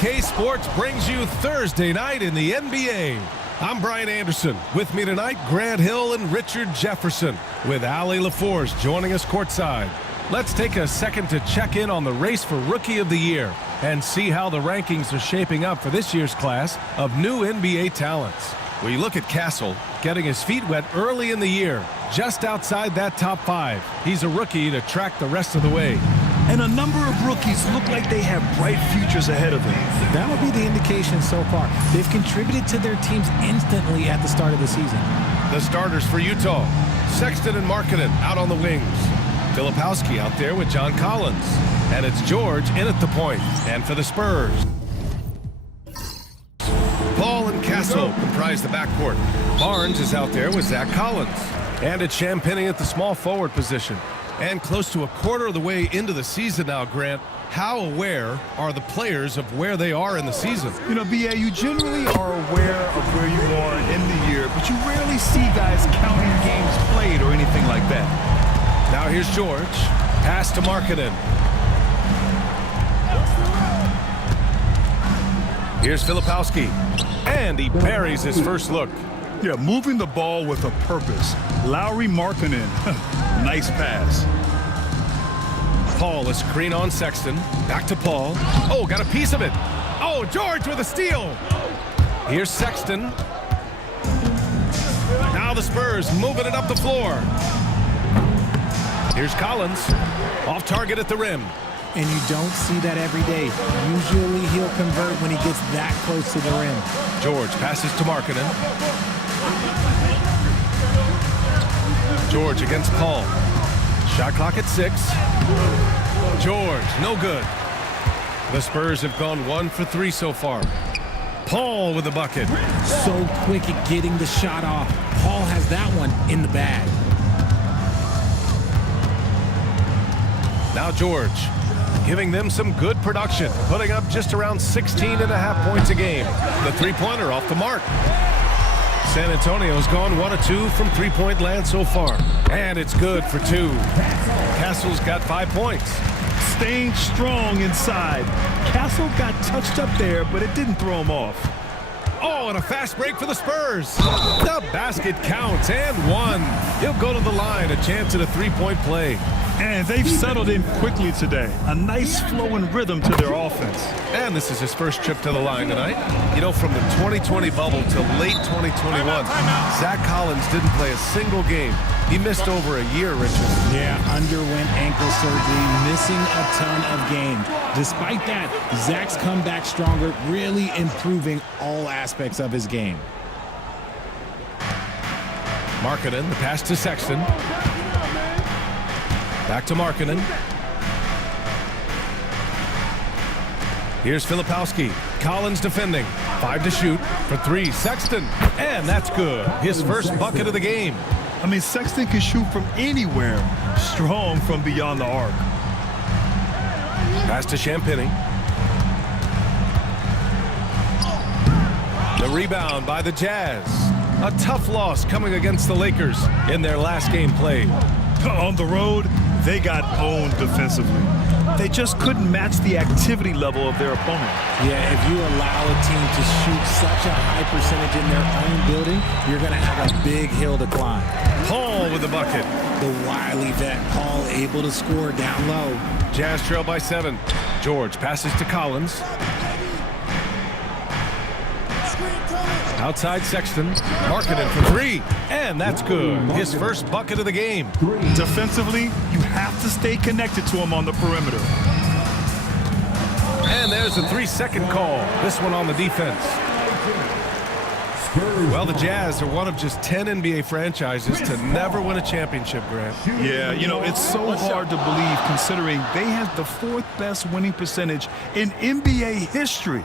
BKE Sports brings you Thursday night in the NBA. I'm Brian Anderson. With me tonight, Grant Hill and Richard Jefferson, with Allie LaForce joining us courtside. Let's take a second to check in on the race for Rookie of the Year and see how the rankings are shaping up for this year's class of new NBA talents. We look at Castle getting his feet wet early in the year, just outside that top 5. He's a rookie to track the rest of the way. And a number of rookies look like they have bright futures ahead of them. That would be the indication so far. They've contributed to their teams instantly at the start of the season. The starters for Utah: Sexton and Markkanen out on the wings. Filipowski out there with John Collins. And it's George in at the point. And for the Spurs, Paul and Castle comprise the backcourt. Barnes is out there with Zach Collins. And it's Champagnie at the small forward position. And close to a quarter of the way into the season now, Grant, how aware are the players of where they are in the season? You know, BA, you generally are aware of where you are in the year, but you rarely see guys counting games played or anything like that. Now here's George. Pass to Markkanen. Here's Filipowski. And he buries his first look. Yeah, moving the ball with a purpose. Lauri Markkanen. Nice pass. Paul, a screen on Sexton. Back to Paul. Oh, got a piece of it. Oh, George with a steal. Here's Sexton. Now the Spurs moving it up the floor. Here's Collins. Off target at the rim. And you don't see that every day. Usually he'll convert when he gets that close to the rim. George passes to Markkanen. George against Paul. Shot clock at 6. George, no good. The Spurs have gone 1 for 3 so far. Paul with the bucket. So quick at getting the shot off. Paul has that one in the bag. Now George, giving them some good production, putting up just around 16.5 points a game. The three-pointer off the mark. San Antonio's gone 1 of 2 from three-point land so far. And it's good for 2. Castle's got 5 points. Staying strong inside. Castle got touched up there, but it didn't throw him off. Oh, and a fast break for the Spurs. The basket counts, and 1. He'll go to the line, a chance at a three-point play. And they've settled in quickly today. A nice flow and rhythm to their offense. And this is his first trip to the line tonight. You know, from the 2020 bubble till late 2021, Zach Collins didn't play a single game. He missed over a year, Richard. Yeah, underwent ankle surgery, missing a ton of games. Despite that, Zach's come back stronger, really improving all aspects of his game. Markkanen, the pass to Sexton. Back to Markkanen. Here's Filipowski. Collins defending. 5 to shoot. For 3, Sexton. And that's good. His first bucket of the game. I mean, Sexton can shoot from anywhere. Strong from beyond the arc. Pass to Champagnie. The rebound by the Jazz. A tough loss coming against the Lakers in their last game played. On the road, they got owned defensively. They just couldn't match the activity level of their opponent. Yeah, if you allow a team to shoot such a high percentage in their own building, you're going to have a big hill to climb. Paul with the bucket. The wily vet Paul able to score down low. Jazz trail by 7. George passes to Collins. Outside Sexton. Markkanen for 3. And that's good. His first bucket of the game. Defensively, you have to stay connected to him on the perimeter. And there's a 3-second call. This one on the defense. Well, the Jazz are one of just 10 NBA franchises to never win a championship, Grant. Yeah, you know, it's so hard to believe considering they have the 4th best winning percentage in NBA history.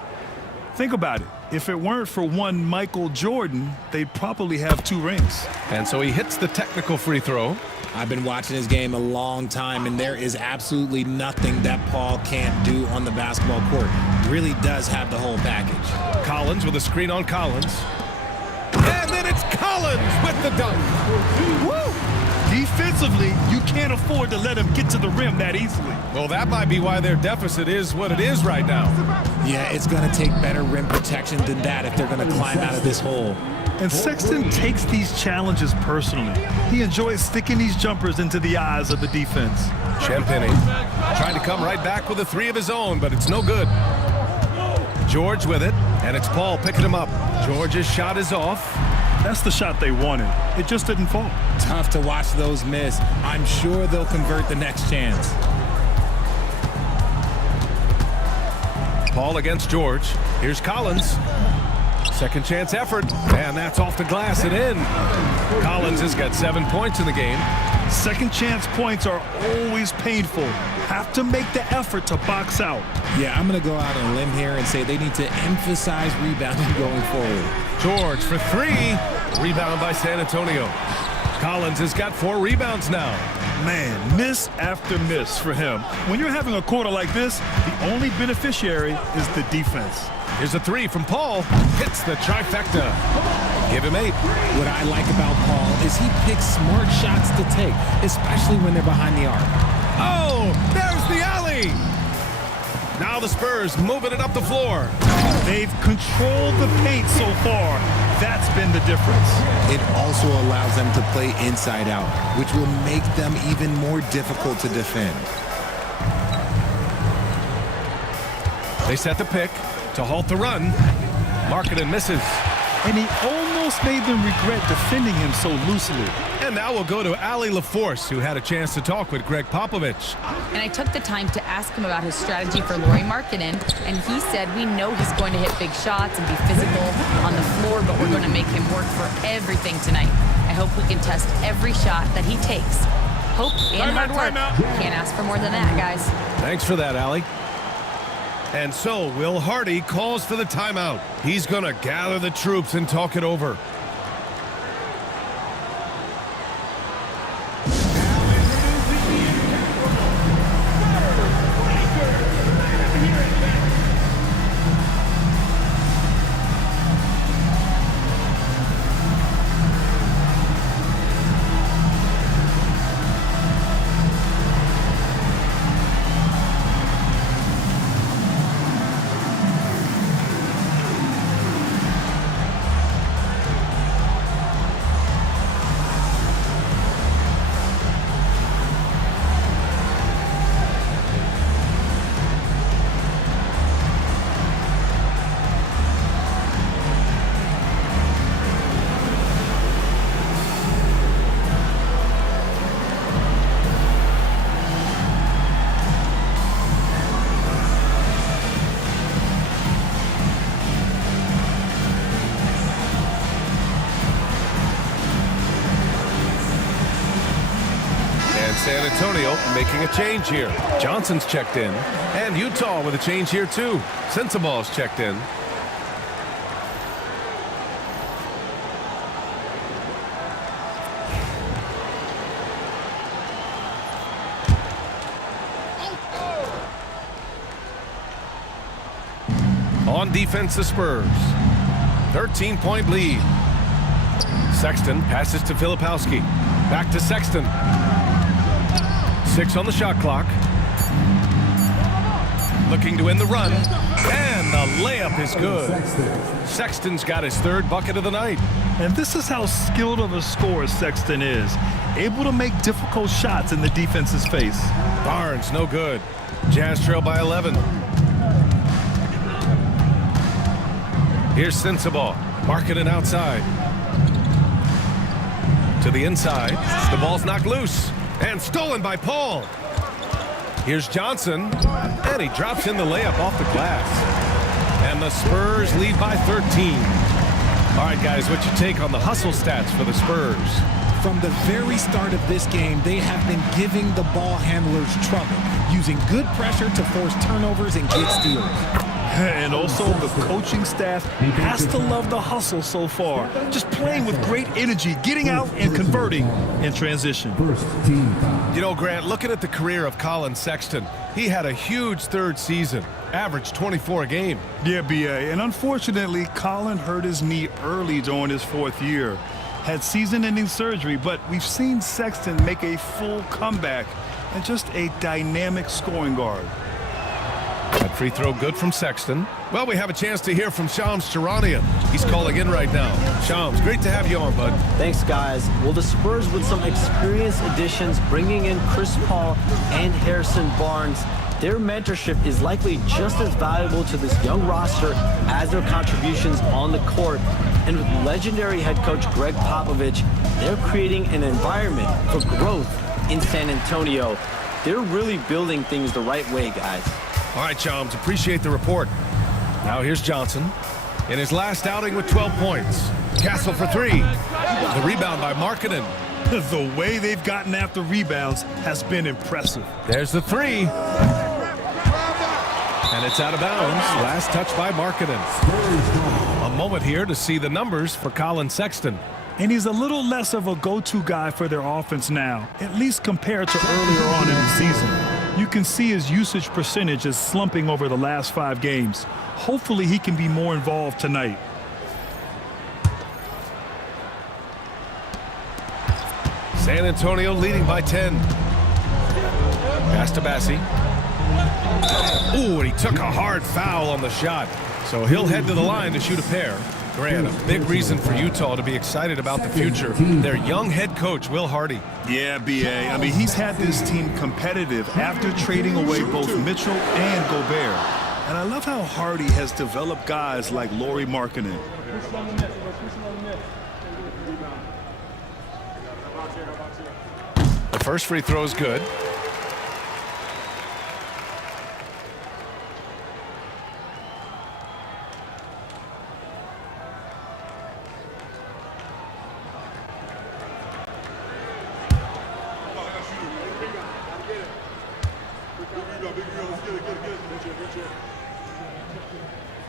Think about it. If it weren't for one Michael Jordan, they'd probably have 2 rings. And so he hits the technical free throw. I've been watching his game a long time, and there is absolutely nothing that Paul can't do on the basketball court. He really does have the whole package. Collins with a screen on Collins. And then it's Collins with the dunk. Woo! Defensively, you can't afford to let him get to the rim that easily. Well, that might be why their deficit is what it is right now. Yeah, it's going to take better rim protection than that if they're going to climb out of this hole. And Sexton takes these challenges personally. He enjoys sticking these jumpers into the eyes of the defense. Champagny trying to come right back with a three of his own, but it's no good. George with it, and it's Paul picking him up. George's shot is off. That's the shot they wanted. It just didn't fall. Tough to watch those miss. I'm sure they'll convert the next chance. Paul against George. Here's Collins. Second chance effort, and that's off the glass and in. Collins has got 7 points in the game. Second chance points are always painful. Have to make the effort to box out. Yeah, I'm going to go out on a limb here and say they need to emphasize rebounding going forward. George for three. Rebound by San Antonio. Collins has got 4 rebounds now. Man, miss after miss for him. When you're having a quarter like this, the only beneficiary is the defense. Here's a three from Paul. Hits the trifecta. Give him 8. What I like about Paul is he picks smart shots to take, especially when they're behind the arc. Oh, there's the alley. Now the Spurs moving it up the floor. They've controlled the paint so far. That's been the difference. It also allows them to play inside out, which will make them even more difficult to defend. They set the pick to halt the run. Markkanen misses. And he almost made them regret defending him so loosely. And now we'll go to Ali LaForce, who had a chance to talk with Greg Popovich. And I took the time to ask him about his strategy for Lauri Markkanen, and he said we know he's going to hit big shots and be physical on the floor, but we're going to make him work for everything tonight. I hope we can test every shot that he takes. Hope and hard work. Can't ask for more than that, guys. Thanks for that, Ali. And so Will Hardy calls for the timeout. He's going to gather the troops and talk it over. San Antonio making a change here. Johnson's checked in, and Utah with a change here too. Sensaball's checked in. On defense, the Spurs. 13-point lead. Sexton passes to Filipowski. Back to Sexton. 6 on the shot clock. Looking to end the run. And the layup is good. Sexton's got his 3rd bucket of the night. And this is how skilled of a scorer Sexton is. Able to make difficult shots in the defense's face. Barnes, no good. Jazz trail by 11. Here's Sensaball. Markkanen outside. To the inside. The ball's knocked loose. And stolen by Paul. Here's Johnson. And he drops in the layup off the glass. And the Spurs lead by 13. All right, guys, what's your take on the hustle stats for the Spurs? From the very start of this game, they have been giving the ball handlers trouble, using good pressure to force turnovers and get steals. And also, the coaching staff has to love the hustle so far. Just playing with great energy, getting out and converting in transition. You know, Grant, looking at the career of Colin Sexton, he had a huge 3rd season, averaged 24 a game. Yeah, B.A. And unfortunately, Colin hurt his knee early during his 4th year. had season-ending surgery, but we've seen Sexton make a full comeback and just a dynamic scoring guard. That free throw good from Sexton. Well, we have a chance to hear from Shams Charania. He's calling in right now. Shams, great to have you on, bud. Thanks, guys. Well, the Spurs with some experienced additions, bringing in Chris Paul and Harrison Barnes, their mentorship is likely just as valuable to this young roster as their contributions on the court. And with legendary head coach Greg Popovich, they're creating an environment for growth in San Antonio. They're really building things the right way, guys. All right, Shams, appreciate the report. Now here's Johnson in his last outing with 12 points. Castle for three. The rebound by Markkanen. The way they've gotten after rebounds has been impressive. There's the three. And it's out of bounds. Last touch by Markkanen. A moment here to see the numbers for Colin Sexton. And he's a little less of a go-to guy for their offense now, at least compared to earlier on in the season. You can see his usage percentage is slumping over the last 5 games. Hopefully he can be more involved tonight. San Antonio leading by 10. Pass to Bassi. Ooh, and he took a hard foul on the shot. So he'll head to the line to shoot a pair. Grant, a big reason for Utah to be excited about the future. Their young head coach, Will Hardy. Yeah, B.A. I mean, he's had this team competitive after trading away both Mitchell and Gobert. And I love how Hardy has developed guys like Lauri Markkanen. The first free throw is good.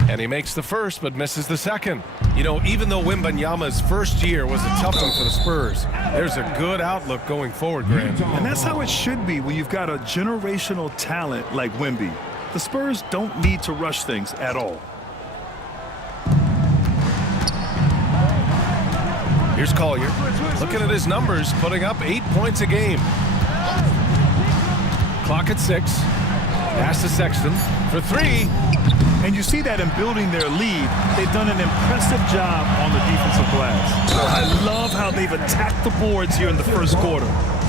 And he makes the first, but misses the second. You know, even though Wembanyama's first year was a tough one for the Spurs, there's a good outlook going forward, Grant. And that's how it should be when you've got a generational talent like Wemby. The Spurs don't need to rush things at all. Here's Collier. Looking at his numbers, putting up 8 points a game. Clock at 6. Pass to Sexton for three. And you see that in building their lead, they've done an impressive job on the defensive glass. I love how they've attacked the boards here in the first quarter.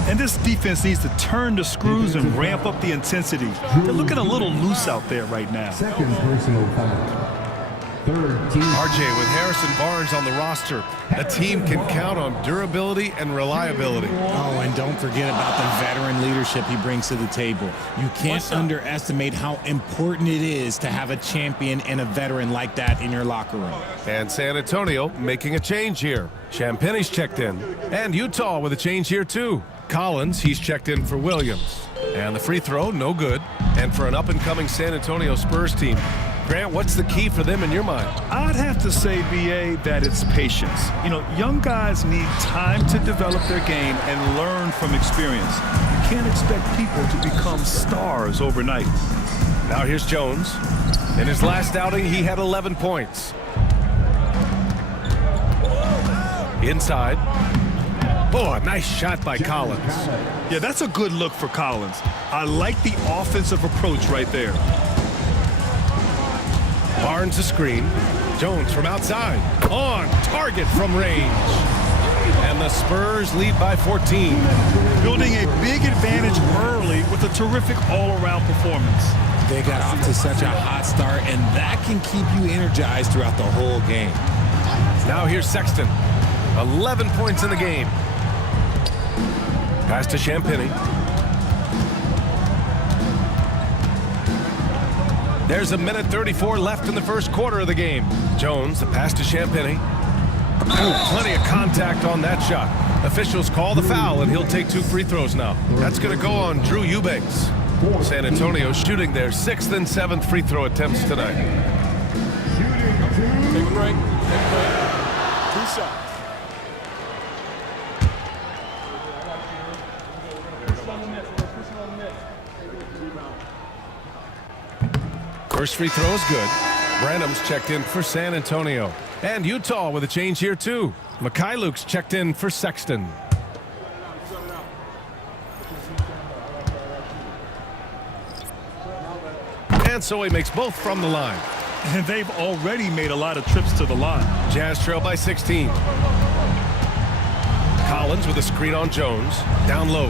And this defense needs to turn the screws and ramp up the intensity. They're looking a little loose out there right now. Second personal foul. Third team. RJ, with Harrison Barnes on the roster, a team can count on durability and reliability. Oh, and don't forget about the veteran leadership he brings to the table. You can't underestimate how important it is to have a champion and a veteran like that in your locker room. And San Antonio making a change here. Champagne's checked in. And Utah with a change here too. Collins, he's checked in for Williams. And the free throw, no good. And for an up-and-coming San Antonio Spurs team, Grant, what's the key for them in your mind? I'd have to say, B.A., that it's patience. You know, young guys need time to develop their game and learn from experience. You can't expect people to become stars overnight. Now here's Jones. In his last outing, he had 11 points. Inside. Oh, a nice shot by Collins. Yeah, that's a good look for Collins. I like the offensive approach right there. Barnes a screen. Jones from outside. On target from range. And the Spurs lead by 14. Building a big advantage early with a terrific all-around performance. They got off to such a hot start, and that can keep you energized throughout the whole game. Now here's Sexton. 11 points in the game. Pass to Champagnie. There's a minute 34 left in the first quarter of the game. Jones, the pass to Champagnie. Plenty of contact on that shot. Officials call the foul, and he'll take 2 free throws now. That's going to go on Drew Eubanks. San Antonio shooting their 6th and 7th free throw attempts tonight. Take a break. 2 shots. First free throw is good. Branham's checked in for San Antonio. And Utah with a change here, too. Mikhailuk's checked in for Sexton. And so he makes both from the line. And they've already made a lot of trips to the line. Jazz trail by 16. Collins with a screen on Jones. Down low.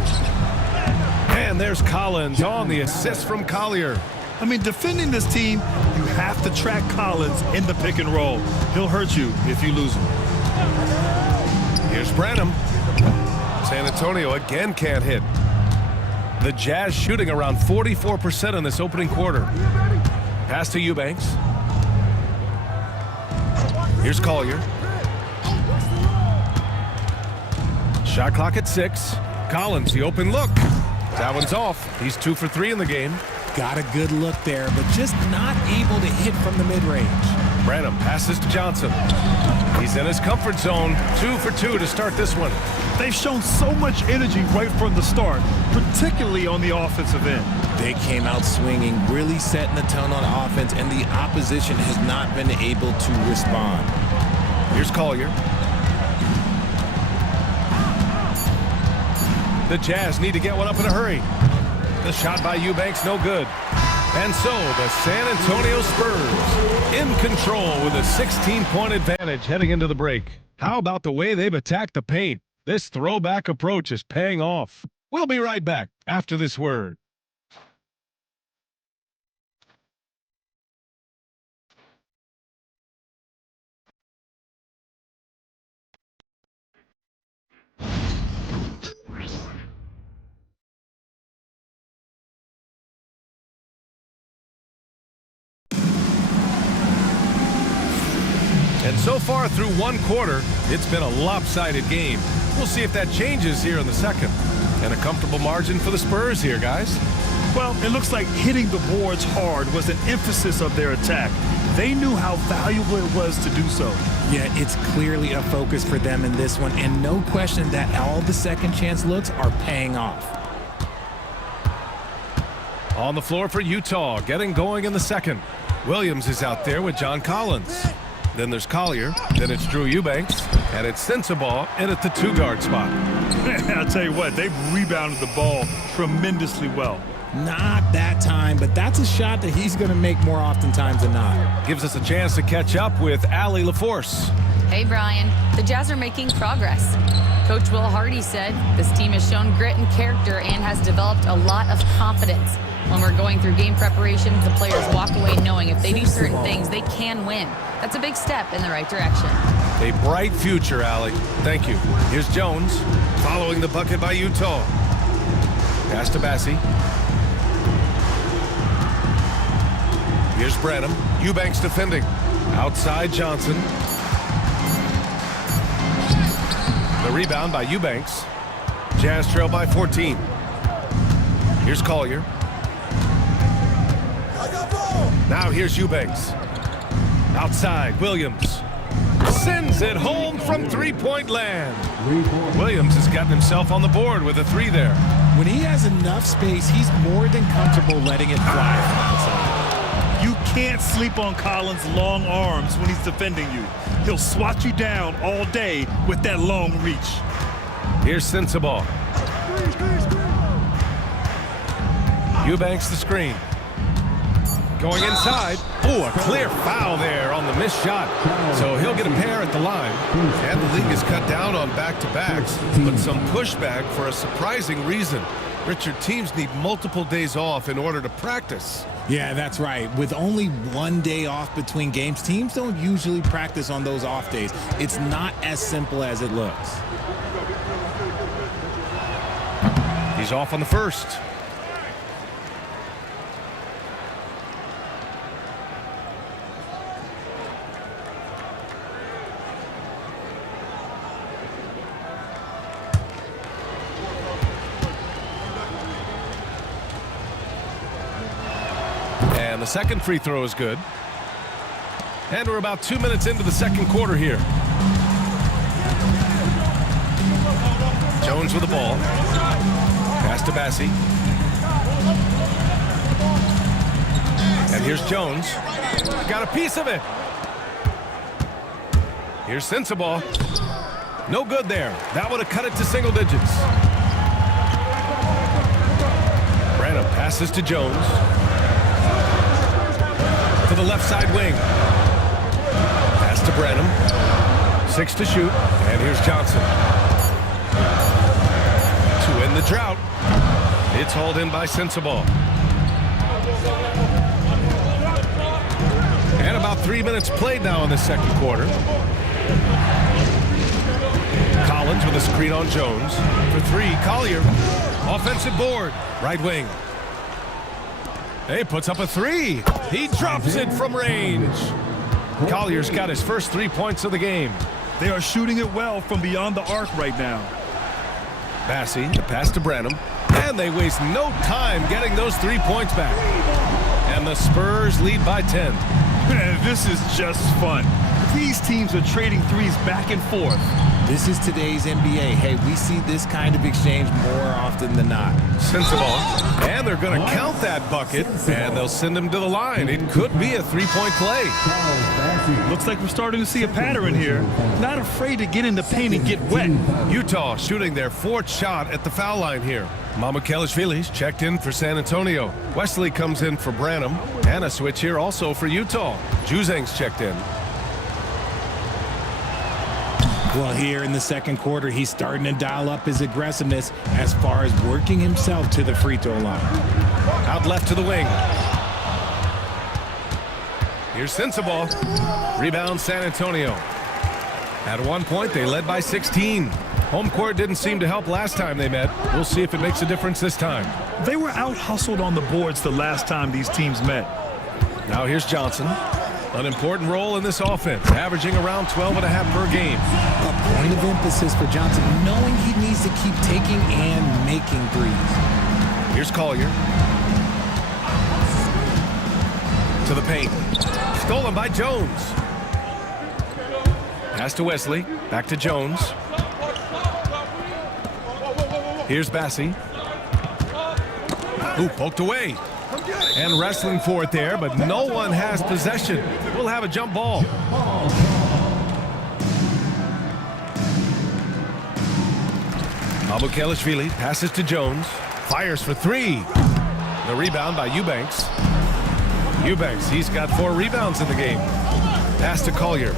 And there's Collins on the assist from Collier. I mean, defending this team, you have to track Collins in the pick and roll. He'll hurt you if you lose him. Here's Branham. San Antonio again can't hit. The Jazz shooting around 44% in this opening quarter. Pass to Eubanks. Here's Collier. Shot clock at 6. Collins, the open look. That one's off. He's 2 for 3 in the game. Got a good look there, but just not able to hit from the mid-range. Branham passes to Johnson. He's in his comfort zone. 2 for 2 to start this one. They've shown so much energy right from the start, particularly on the offensive end. They came out swinging, really setting the tone on offense, and the opposition has not been able to respond. Here's Collier. The Jazz need to get one up in a hurry. The shot by Eubanks, no good. And so the San Antonio Spurs in control with a 16-point advantage heading into the break. How about the way they've attacked the paint? This throwback approach is paying off. We'll be right back after this word. And so far through one quarter, it's been a lopsided game. We'll see if that changes here in the second. And a comfortable margin for the Spurs here, guys. Well, it looks like hitting the boards hard was an emphasis of their attack. They knew how valuable it was to do so. Yeah, it's clearly a focus for them in this one, and no question that all the second chance looks are paying off. On the floor for Utah, getting going in the second. Williams is out there with John Collins. Then there's Collier, then it's Drew Eubanks, and it's Sensabaugh in at the 2-guard spot. I'll tell you what, they've rebounded the ball tremendously well. Not that time, but that's a shot that he's going to make more oftentimes than not. Gives us a chance to catch up with Allie LaForce. Hey, Brian. The Jazz are making progress. Coach Will Hardy said this team has shown grit and character and has developed a lot of confidence. When we're going through game preparations, the players walk away knowing if they do certain things, they can win. That's a big step in the right direction. A bright future, Allie. Thank you. Here's Jones, following the bucket by Utah. Pass to Bassie. Here's Branham. Eubanks defending. Outside Johnson. The rebound by Eubanks. Jazz trail by 14. Here's Collier. Now here's Eubanks. Outside, Williams. Sends it home from three-point land. Williams has gotten himself on the board with a 3 there. When he has enough space, he's more than comfortable letting it fly from outside. You can't sleep on Collins' long arms when he's defending you. He'll swat you down all day with that long reach. Here's Sensabaugh. Eubanks the screen. Going inside. Oh, a clear foul there on the missed shot. So he'll get a pair at the line. And the league has cut down on back-to-backs, but some pushback for a surprising reason. Richard, teams need multiple days off in order to practice. Yeah, that's right. With only one day off between games, teams don't usually practice on those off days. It's not as simple as it looks. He's off on the first. And the second free throw is good. And we're about 2 minutes into the second quarter here. Jones with the ball. Pass to Bassie. And here's Jones. Got a piece of it. Here's Sensabaugh. No good there. That would have cut it to single digits. Branham passes to Jones. To the left side wing. Pass to Branham. 6 to shoot. And here's Johnson. To end the drought. It's hauled in by Sensabaugh. And about 3 minutes played now in the second quarter. Collins with a screen on Jones. For 3, Collier. Offensive board. Right wing. Hey, puts up a 3. He drops it from range. Collier's got his first 3 points of the game. They are shooting it well from beyond the arc right now. Bassey, the pass to Branham. And they waste no time getting those 3 points back. And the Spurs lead by 10. Man, this is just fun. These teams are trading threes back and forth. This is today's NBA. Hey, we see this kind of exchange more often than not. Sensabaugh. And they're going to count that bucket. And they'll send him to the line. It could be a 3-point play. Looks like we're starting to see a pattern here. Not afraid to get in the paint and get wet. Utah shooting their 4th shot at the foul line here. Mamukelashvili's checked in for San Antonio. Wesley comes in for Branham. And a switch here also for Utah. Juzang's checked in. Well, here in the second quarter, he's starting to dial up his aggressiveness as far as working himself to the free throw line. Out left to the wing. Here's Sensabaugh. Rebound San Antonio. At one point, they led by 16. Home court didn't seem to help last time they met. We'll see if it makes a difference this time. They were out-hustled on the boards the last time these teams met. Now here's Johnson. An important role in this offense, averaging around 12.5 per game. A point of emphasis for Johnson, knowing he needs to keep taking and making threes. Here's Collier. To the paint. Stolen by Jones. Pass to Wesley. Back to Jones. Here's Bassey. Ooh, poked away. And wrestling for it there, but no one has possession. We'll have a jump ball. Mamukelashvili passes to Jones. Fires for 3. The rebound by Eubanks. Eubanks, he's got 4 rebounds in the game. Pass to Collier.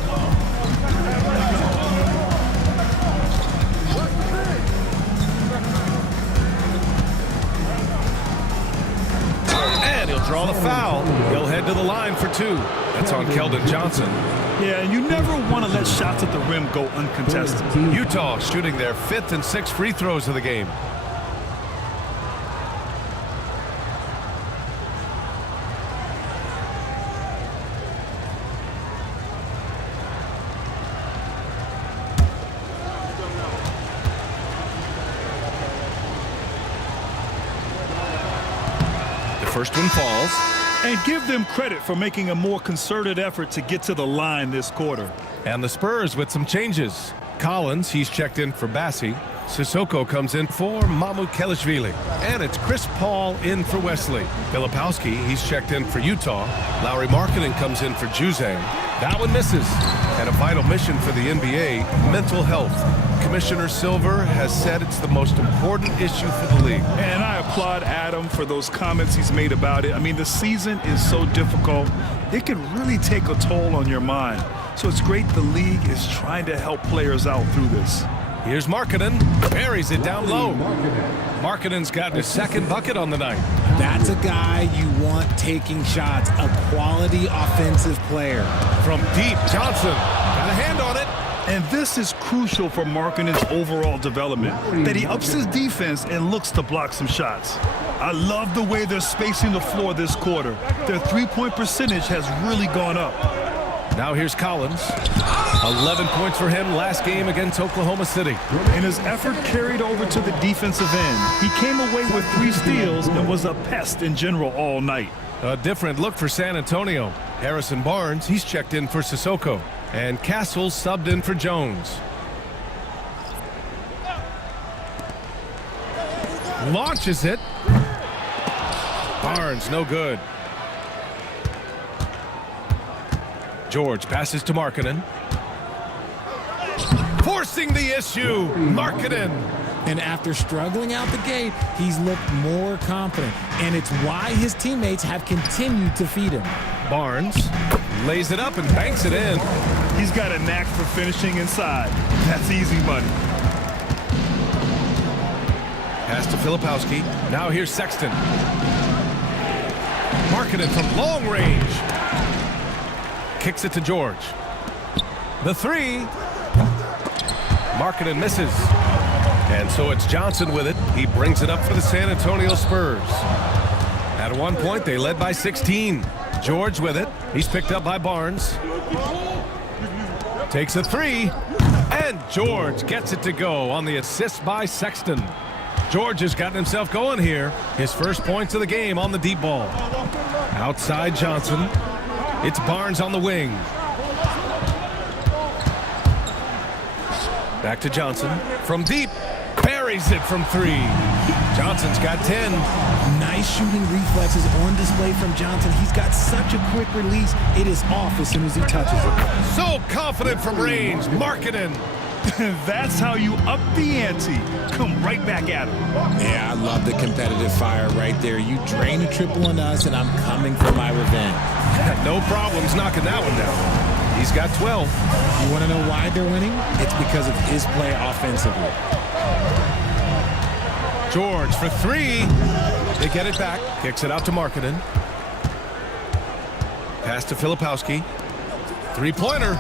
And he'll draw the foul. He'll head to the line for 2. That's on Keldon Johnson. Yeah, and you never want to let shots at the rim go uncontested. Utah shooting their 5th and 6th free throws of the game. First one falls. And give them credit for making a more concerted effort to get to the line this quarter. And the Spurs with some changes. Collins, he's checked in for Bassey. Sissoko comes in for Mamukelashvili. And it's Chris Paul in for Wesley. Filipowski, he's checked in for Utah. Lauri Markkanen comes in for Juzang. That one misses. And a vital mission for the NBA, mental health. Commissioner Silver has said it's the most important issue for the league. And I applaud Adam for those comments he's made about it. I mean, the season is so difficult. It can really take a toll on your mind. So it's great the league is trying to help players out through this. Here's Markkanen. Buries it down low. Markkanen's gotten his 2nd bucket on the night. That's a guy you want taking shots, a quality offensive player. From deep, Johnson got a hand on it. And this is crucial for Markkanen's overall development, that he ups his defense and looks to block some shots. I love the way they're spacing the floor this quarter. Their 3-point percentage has really gone up. Now here's Collins. 11 points for him last game against Oklahoma City. And his effort carried over to the defensive end. He came away with 3 steals and was a pest in general all night. A different look for San Antonio. Harrison Barnes, he's checked in for Sissoko. And Castle subbed in for Jones. Launches it. Barnes, no good. George passes to Markkanen. Forcing the issue. Markkanen. And after struggling out the gate, he's looked more confident. And it's why his teammates have continued to feed him. Barnes lays it up and banks it in. He's got a knack for finishing inside. That's easy money. Pass to Filipowski. Now here's Sexton. Markkanen from long range. Kicks it to George. The three. Markkanen misses. And so it's Johnson with it. He brings it up for the San Antonio Spurs. At one point, they led by 16. George with it. He's picked up by Barnes. Takes a three. And George gets it to go on the assist by Sexton. George has gotten himself going here. His first points of the game on the deep ball. Outside Johnson. It's Barnes on the wing. Back to Johnson. From deep. Buries it from three. Johnson's got 10. Nice shooting reflexes on display from Johnson. He's got such a quick release. It is off as soon as he touches it. So confident from range. Markkanen. That's how you up the ante. Come right back at him. Yeah, I love the competitive fire right there. You drain a triple on us, and I'm coming for my revenge. No problems knocking that one down. He's got 12. You want to know why they're winning? It's because of his play offensively. George for three. They get it back. Kicks it out to Markkanen. Pass to Filipowski. Three-pointer.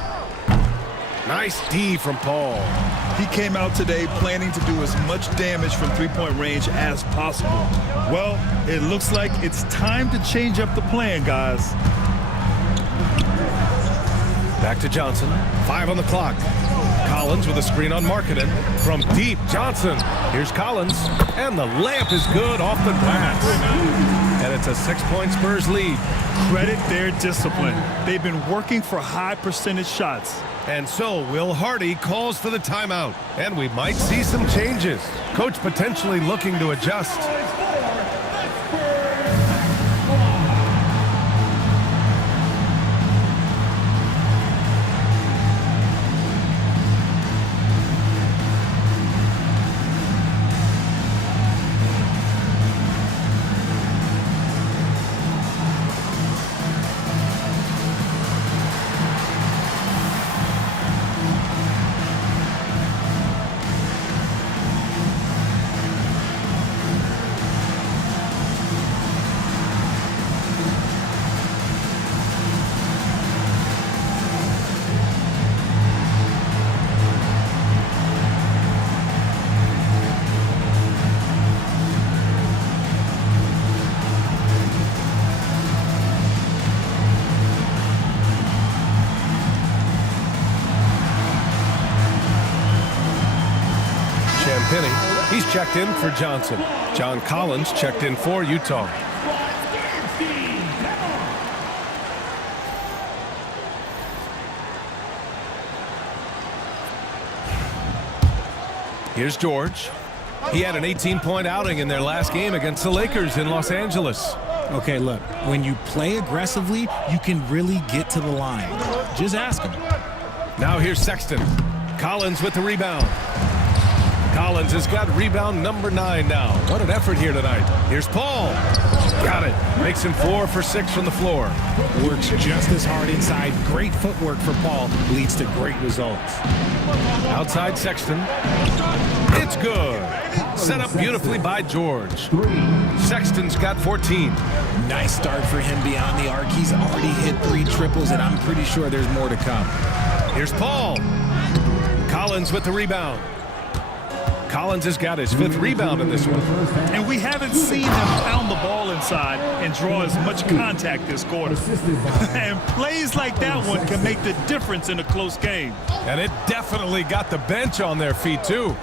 Nice D from Paul. He came out today planning to do as much damage from three-point range as possible. Well, it looks like it's time to change up the plan, guys. Back to Johnson. 5 on the clock. Collins with a screen on Markkanen. From deep, Johnson. Here's Collins. And the layup is good off the glass. And it's a 6-point Spurs lead. Credit their discipline. They've been working for high percentage shots. And so Will Hardy calls for the timeout. And we might see some changes. Coach potentially looking to adjust. He's checked in for Johnson. John Collins checked in for Utah. Here's George. He had an 18-point outing in their last game against the Lakers in Los Angeles. Okay, look, when you play aggressively, you can really get to the line. Just ask him. Now here's Sexton. Collins with the rebound. Collins has got rebound number 9 now. What an effort here tonight. Here's Paul. Got it. Makes him 4 for 6 from the floor. Works just as hard inside. Great footwork for Paul. Leads to great results. Outside Sexton. It's good. Set up beautifully by George. Sexton's got 14. Nice start for him beyond the arc. He's already hit 3 triples, and I'm pretty sure there's more to come. Here's Paul. Collins with the rebound. Collins has got his 5th rebound in this one. And we haven't seen him pound the ball inside and draw as much contact this quarter. And plays like that one can make the difference in a close game. And it definitely got the bench on their feet, too.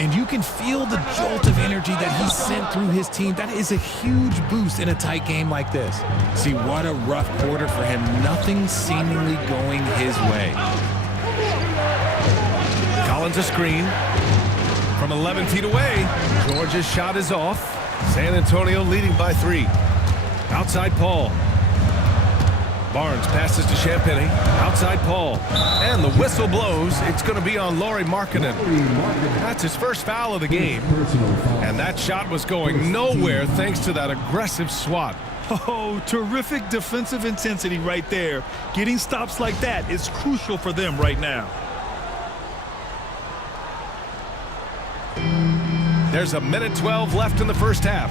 And you can feel the jolt of energy that he sent through his team. That is a huge boost in a tight game like this. See, what a rough quarter for him. Nothing seemingly going his way. Collins a screen. From 11 feet away, George's shot is off. San Antonio leading by 3. Outside Paul. Barnes passes to Champagny. Outside Paul. And the whistle blows. It's going to be on Lauri Markkanen. That's his first foul of the game. And that shot was going nowhere thanks to that aggressive swat. Oh, terrific defensive intensity right there. Getting stops like that is crucial for them right now. There's a minute 12 left in the first half.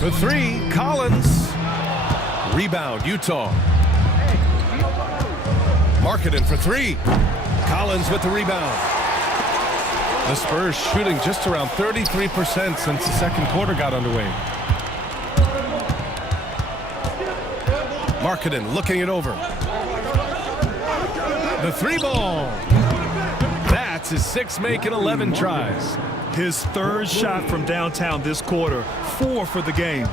For three, Collins. Rebound, Utah. Markkanen for three. Collins with the rebound. The Spurs shooting just around 33% since the second quarter got underway. Markkanen looking it over. The three ball. That's his sixth make in 11 tries. His third shot from downtown this quarter, 4 for the game.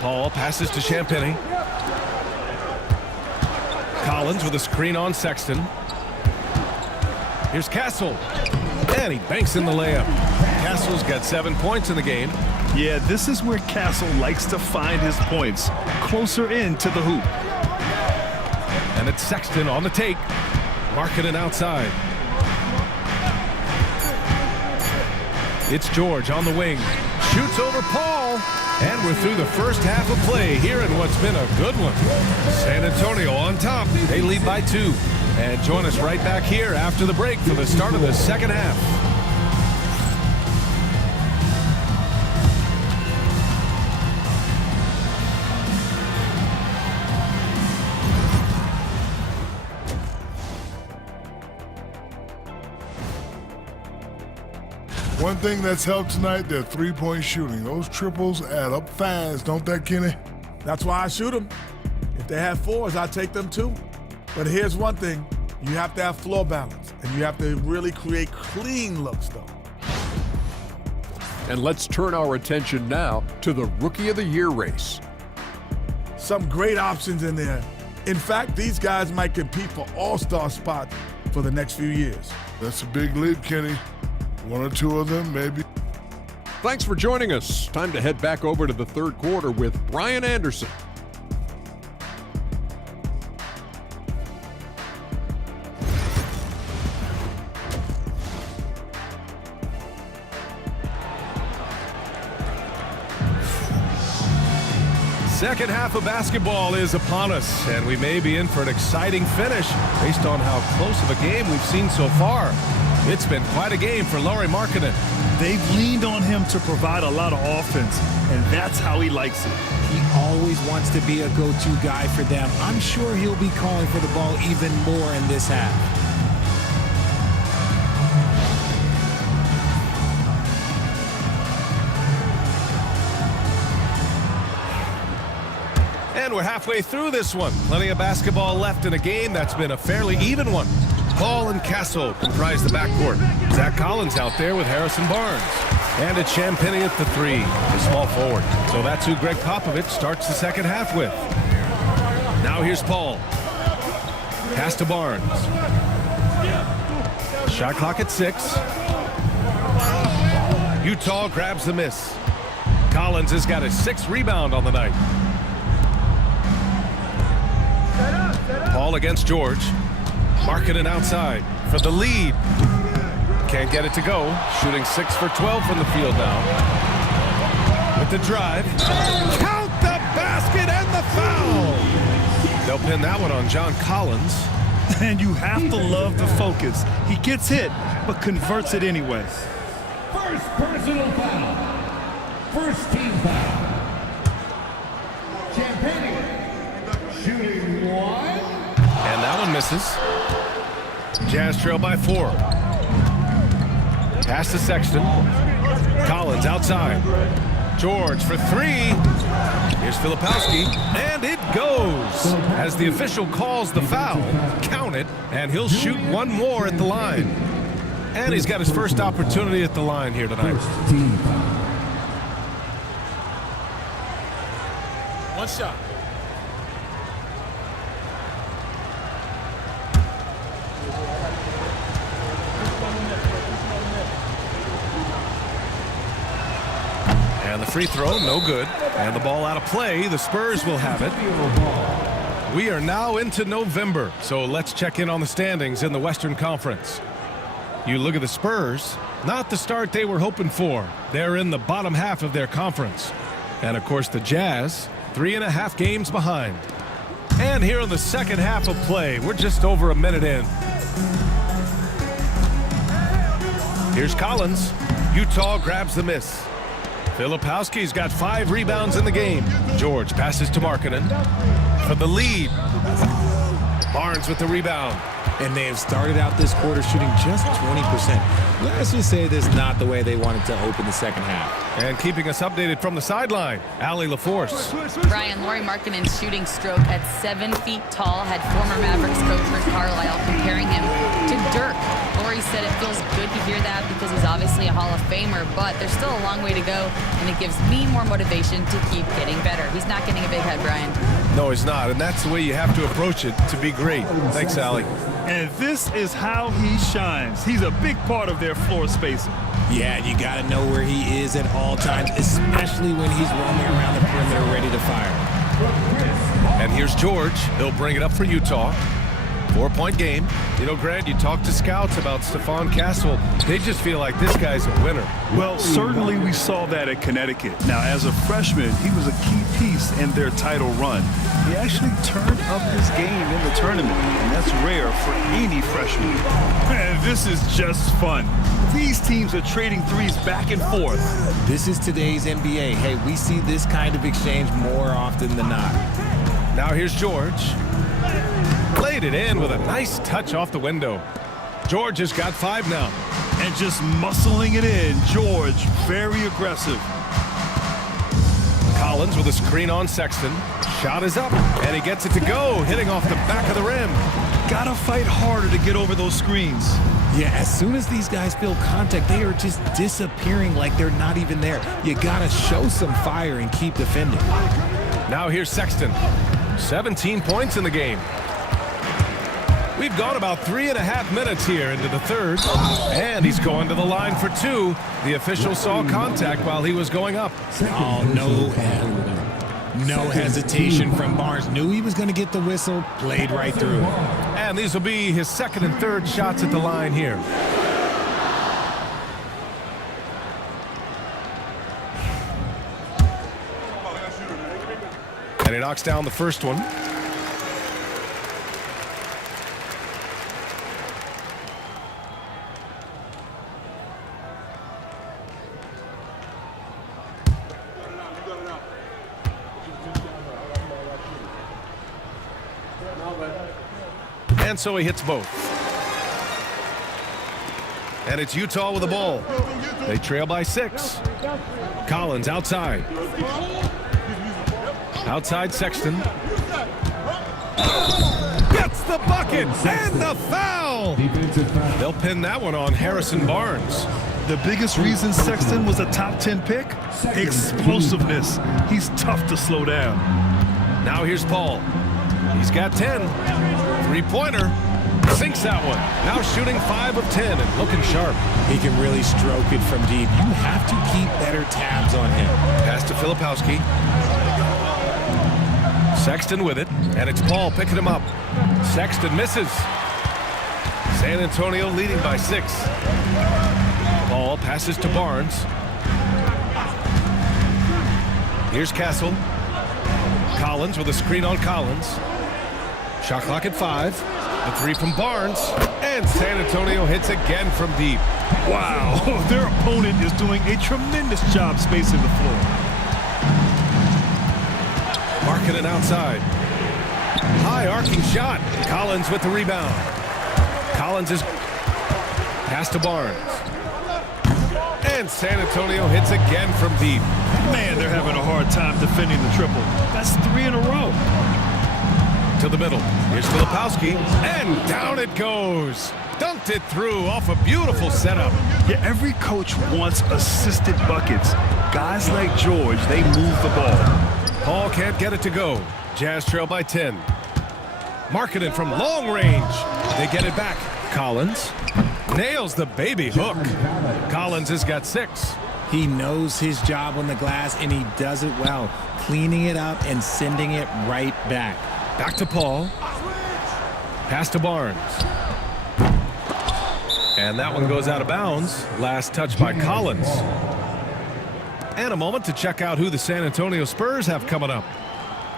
Paul passes to Champagny. Collins with a screen on Sexton. Here's Castle. And he banks in the layup. Castle's got 7 points in the game. Yeah, this is where Castle likes to find his points, closer in to the hoop. And it's Sexton on the take. Markkanen outside. It's George on the wing. Shoots over Paul. And we're through the first half of play here in what's been a good one. San Antonio on top. They lead by 2. And join us right back here after the break for the start of the second half. One thing that's helped tonight, their three-point shooting. Those triples add up fast, don't that, Kenny? That's why I shoot them. If they have 4s, I take them too. But here's one thing. You have to have floor balance, and you have to really create clean looks, though. And let's turn our attention now to the Rookie of the Year race. Some great options in there. In fact, these guys might compete for all-star spots for the next few years. That's a big leap, Kenny. 1 or 2 of them, maybe. Thanks for joining us. Time to head back over to the third quarter with Brian Anderson. Second half of basketball is upon us, and we may be in for an exciting finish based on how close of a game we've seen so far. It's been quite a game for Lauri Markkanen. They've leaned on him to provide a lot of offense, and that's how he likes it. He always wants to be a go-to guy for them. I'm sure he'll be calling for the ball even more in this half. And we're halfway through this one. Plenty of basketball left in a game that's been a fairly even one. Paul and Castle comprise the backcourt. Zach Collins out there with Harrison Barnes. And it's Champagny at the 3, the small forward. So that's who Greg Popovich starts the second half with. Now here's Paul. Pass to Barnes. Shot clock at 6. Utah grabs the miss. Collins has got his 6th rebound on the night. Paul against George. Markkanen outside for the lead. Can't get it to go. Shooting 6 for 12 from the field now. With the drive. Count the basket and the foul. They'll pin that one on John Collins. And you have to love the focus. He gets hit, but converts it anyway. First personal foul. First team foul. Champagny shooting 1. And that one misses. Jazz trail by 4. Pass to Sexton. Collins outside. George for 3. Here's Filipowski. And it goes. As the official calls the foul, count it, and he'll shoot one more at the line. And he's got his first opportunity at the line here tonight. First team foul. One shot. And the free throw, no good. And the ball out of play. The Spurs will have it. We are now into November, so let's check in on the standings in the Western Conference. You look at the Spurs, not the start they were hoping for. They're in the bottom half of their conference. And, of course, the Jazz, 3.5 games behind. And here in the second half of play, we're just over a minute in. Here's Collins. Utah grabs the miss. Filipowski's got 5 rebounds in the game. George passes to Markkanen for the lead. Barnes with the rebound. And they have started out this quarter shooting just 20%. Let's just say this is not the way they wanted to open the second half. And keeping us updated from the sideline, Allie LaForce. Brian, Lauri Markkanen's shooting stroke at 7 feet tall had former Mavericks coach Rick Carlisle comparing him to Dirk. Lauri said it feels good to hear that because he's obviously a Hall of Famer, but there's still a long way to go, and it gives me more motivation to keep getting better. He's not getting a big head, Brian. No, he's not, and that's the way you have to approach it to be great. Thanks, Allie. And this is how he shines. He's a big part of their floor spacing. Yeah, you got to know where he is at all times, especially when he's roaming around the perimeter ready to fire. And here's George. He'll bring it up for Utah. 4-point game. You know, Grant, you talk to scouts about Stephon Castle. They just feel like this guy's a winner. Well, certainly we saw that at Connecticut. Now, as a freshman, he was a key piece in their title run. He actually turned up his game in the tournament, and that's rare for any freshman. And this is just fun. These teams are trading threes back and forth. This is today's NBA. Hey, we see this kind of exchange more often than not. Now here's George. Played it in with a nice touch off the window. George has got 5 now. And just muscling it in, George, very aggressive. Collins with a screen on Sexton. Shot is up, and he gets it to go, hitting off the back of the rim. Gotta fight harder to get over those screens. Yeah, as soon as these guys feel contact, they are just disappearing like they're not even there. You gotta show some fire and keep defending. Now here's Sexton. 17 points in the game. We've gone about 3.5 minutes here into the third, and he's going to the line for 2. The official saw contact while he was going up. Oh, no hesitation from Barnes. Knew he was going to get the whistle, played right through. And these will be his second and third shots at the line here. And he knocks down the first one. And so he hits both. And it's Utah with the ball. They trail by 6. Collins outside. Outside Sexton. Gets the bucket and the foul. They'll pin that one on Harrison Barnes. The biggest reason Sexton was a top 10 pick? Explosiveness. He's tough to slow down. Now here's Paul. He's got 10. 3-pointer. Sinks that one. Now shooting 5 of 10 and looking sharp. He can really stroke it from deep. You have to keep better tabs on him. Pass to Filipowski. Sexton with it, and it's Paul picking him up. Sexton misses. San Antonio leading by 6. Paul passes to Barnes. Here's Castle. Collins with a screen on Collins. Shot clock at 5. The 3 from Barnes. And San Antonio hits again from deep. Wow, their opponent is doing a tremendous job spacing the floor. Markkanen outside. High arcing shot. Collins with the rebound. Collins is pass to Barnes. And San Antonio hits again from deep. Man, they're having a hard time defending the triple. That's 3 in a row. To the middle. Here's Filipowski. And down it goes. Dunked it through off a beautiful setup. Yeah, every coach wants assisted buckets. Guys like George, they move the ball. Paul can't get it to go. Jazz trail by 10. Markkanen from long range. They get it back. Collins nails the baby hook. Collins has got 6. He knows his job on the glass, and he does it well, cleaning it up and sending it right back. Back to Paul. Pass to Barnes. And that one goes out of bounds. Last touch by Collins. And a moment to check out who the San Antonio Spurs have coming up.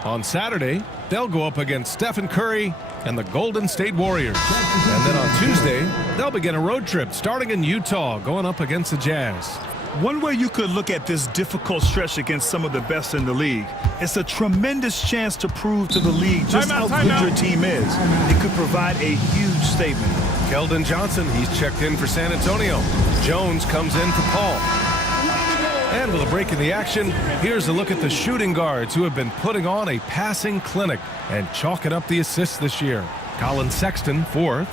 On Saturday, they'll go up against Stephen Curry and the Golden State Warriors. And then on Tuesday, they'll begin a road trip starting in Utah, going up against the Jazz. One way you could look at this difficult stretch against some of the best in the league, it's a tremendous chance to prove to the league just how good your team is. It could provide a huge statement. Keldon Johnson, he's checked in for San Antonio. Jones comes in for Paul. And with a break in the action, here's a look at the shooting guards who have been putting on a passing clinic and chalking up the assists this year. Colin Sexton, fourth.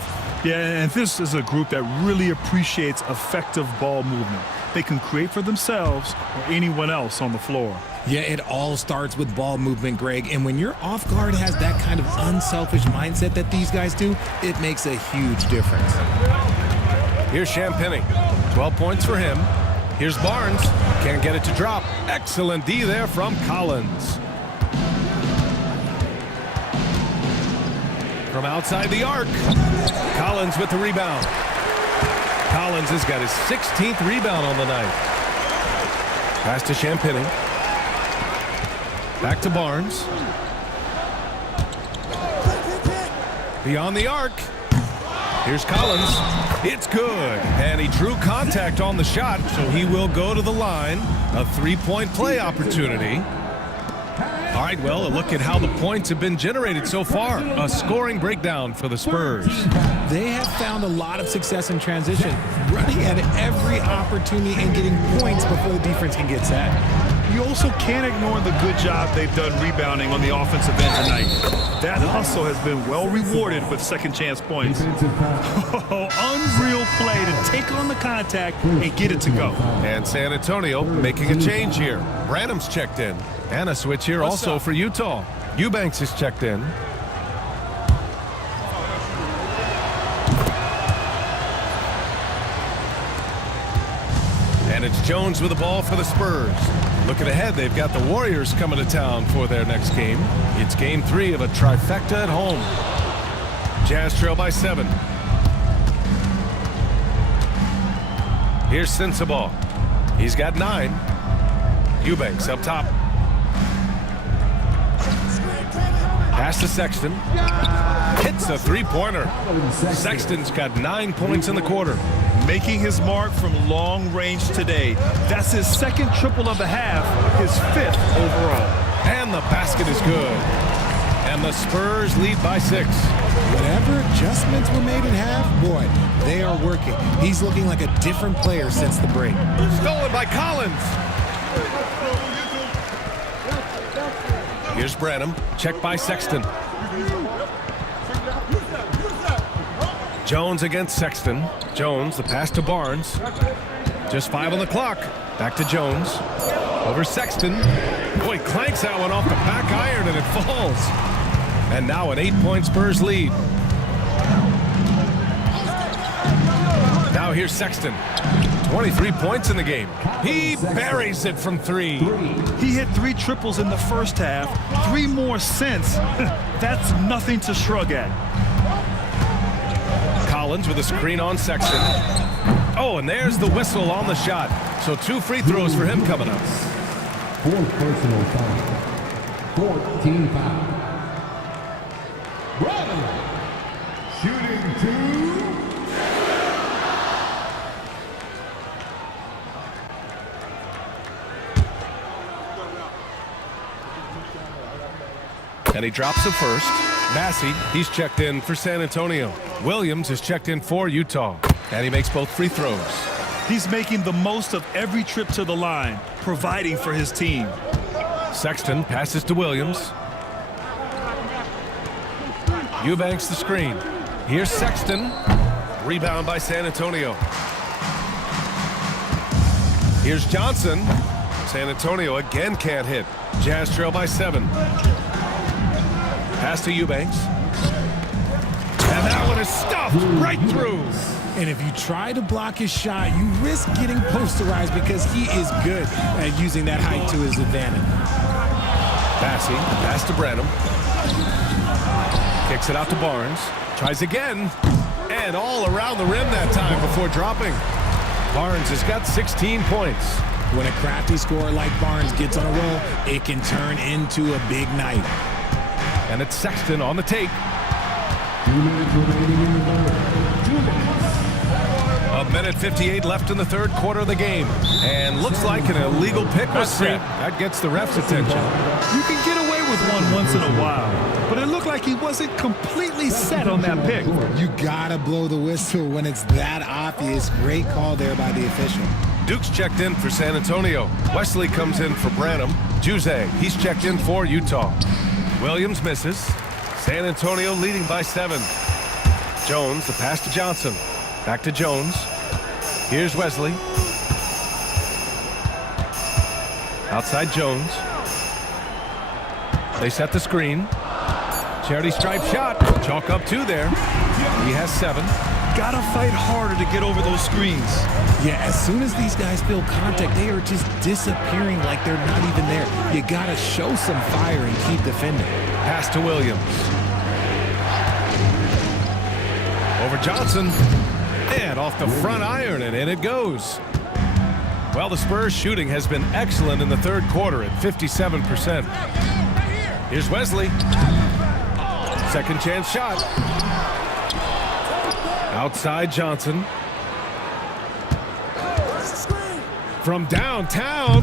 Yeah, and this is a group that really appreciates effective ball movement. They can create for themselves or anyone else on the floor. Yeah, it all starts with ball movement, Greg. And when your off guard has that kind of unselfish mindset that these guys do, it makes a huge difference. Here's Champagny. 12 points for him. Here's Barnes. Can't get it to drop. Excellent D there from Collins. From outside the arc. Collins with the rebound. Collins has got his 16th rebound on the night. Pass to Champagny. Back to Barnes. Beyond the arc. Here's Collins. It's good. And he drew contact on the shot, so he will go to the line. A three-point play opportunity. All right, well, a look at how the points have been generated so far. A scoring breakdown for the Spurs. They have found a lot of success in transition, running at every opportunity and getting points before the defense can get set. You also can't ignore the good job they've done rebounding on the offensive end tonight. That hustle has been well rewarded with second chance points. Unreal play to take on the contact and get it to go. And San Antonio making a change here. Branham's checked in. And a switch here also for Utah. Eubanks is checked in. And it's Jones with the ball for the Spurs. Looking ahead, they've got the Warriors coming to town for their next game. It's game 3 of a trifecta at home. Jazz trail by 7. Here's Sensabaugh. He's got 9. Eubanks up top. Pass to Sexton. Hits a three-pointer. Sexton's got 9 points in the quarter. Making his mark from long range today. That's his second triple of the half, his 5th overall. And the basket is good. And the Spurs lead by 6. Whatever adjustments were made in half, boy, they are working. He's looking like a different player since the break. Stolen by Collins. Here's Branham. Checked by Sexton. Jones against Sexton. Jones, the pass to Barnes. Just 5 on the clock. Back to Jones. Over Sexton. Boy, clanks that one off the back iron and it falls. And now an 8-point Spurs lead. Now here's Sexton. 23 points in the game. He buries it from 3. He hit 3 triples in the first half, 3 more since. That's nothing to shrug at. Collins with a screen on Sexton. Oh, and there's the whistle on the shot. So 2 free throws for him coming up. 4th personal foul. 14 foul. Bravo. Shooting 2. And he drops it first. Massey, he's checked in for San Antonio. Williams is checked in for Utah. And he makes both free throws. He's making the most of every trip to the line, providing for his team. Sexton passes to Williams. Eubanks the screen. Here's Sexton. Rebound by San Antonio. Here's Johnson. San Antonio again can't hit. Jazz trail by 7. Pass to Eubanks. And that one is stuffed right through. And if you try to block his shot, you risk getting posterized because he is good at using that height to his advantage. Bassey, pass to Branham. Kicks it out to Barnes. Tries again. And all around the rim that time before dropping. Barnes has got 16 points. When a crafty scorer like Barnes gets on a roll, it can turn into a big night. And it's Sexton on the take. 2 minutes remaining in the third. 2 minutes. A minute 58 left in the third quarter of the game. And looks like an illegal pick was set. That gets the ref's attention. You can get away with one once in a while, but it looked like he wasn't completely set on that pick. You gotta blow the whistle when it's that obvious. Great call there by the official. Duke's checked in for San Antonio. Wesley comes in for Branham. Juzang, he's checked in for Utah. Williams misses. San Antonio leading by 7. Jones, the pass to Johnson. Back to Jones. Here's Wesley. Outside Jones. They set the screen. Charity stripe shot. Chalk up 2 there. He has 7. Gotta fight harder to get over those screens. Yeah, as soon as these guys feel contact, they are just disappearing like they're not even there. You gotta show some fire and keep defending. Pass to Williams. Over Johnson. And off the front iron, and in it goes. Well, the Spurs shooting has been excellent in the third quarter at 57%. Here's Wesley. Second chance shot. Outside Johnson. From downtown.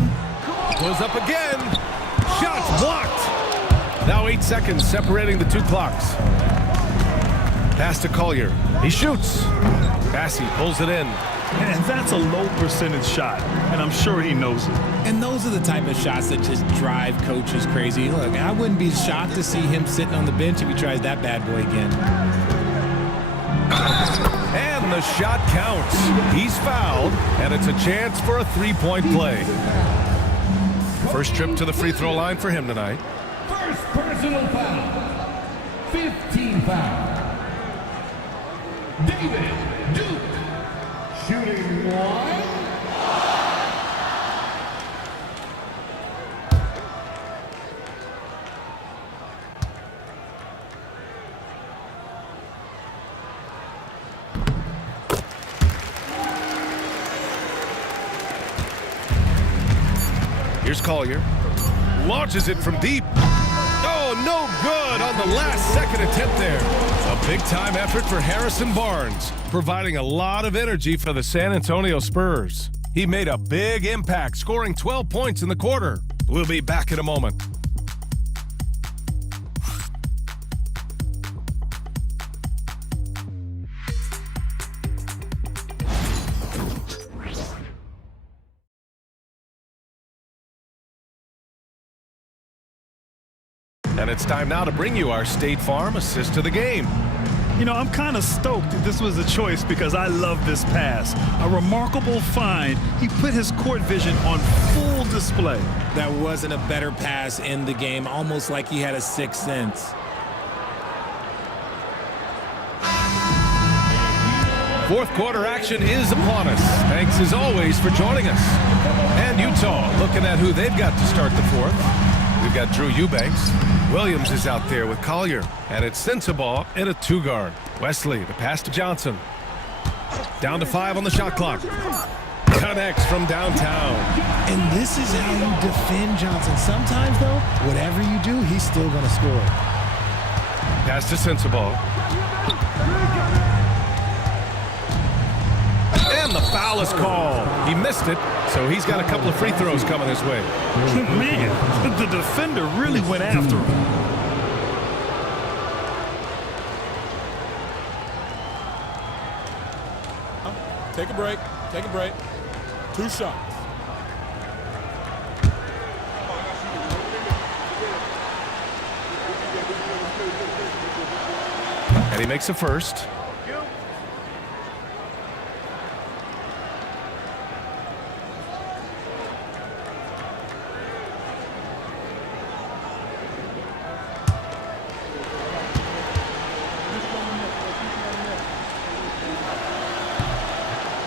Goes up again. Shots blocked. Now 8 seconds separating the 2 clocks. Pass to Collier. He shoots. Bassey pulls it in. And that's a low percentage shot, and I'm sure he knows it. And those are the type of shots that just drive coaches crazy. Look, I wouldn't be shocked to see him sitting on the bench if he tries that bad boy again. And the shot counts. He's fouled, and it's a chance for a 3-point play. First trip to the free throw line for him tonight. First personal foul. 15 foul. David Duke. Shooting 1. Here's Collier. Launches it from deep. Oh, no good on the last second attempt there. A big-time effort for Harrison Barnes, providing a lot of energy for the San Antonio Spurs. He made a big impact, scoring 12 points in the quarter. We'll be back in a moment. And it's time now to bring you our State Farm assist of the game. You know, I'm kind of stoked that this was a choice because I love this pass. A remarkable find. He put his court vision on full display. That wasn't a better pass in the game, almost like he had a sixth sense. Fourth quarter action is upon us. Thanks as always for joining us. And Utah looking at who they've got to start the fourth. We've got Drew Eubanks. Williams is out there with Collier. And it's Sensabaugh in a 2-guard. Wesley, the pass to Johnson. Down to 5 on the shot clock. Connects from downtown. And this is how you defend Johnson. Sometimes, though, whatever you do, he's still going to score. Pass to Sensabaugh. And the foul is called. He missed it, so he's got a couple of free throws coming his way. Man, the defender really went after him. Take a break. Take a break. 2 shots. And he makes a first.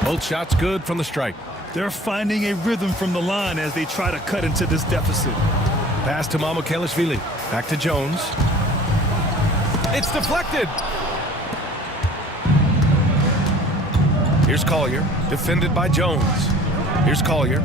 Both shots good from the strike. They're finding a rhythm from the line as they try to cut into this deficit. Pass to Mamukelashvili. Back to Jones. It's deflected. Here's Collier, defended by Jones. Here's Collier.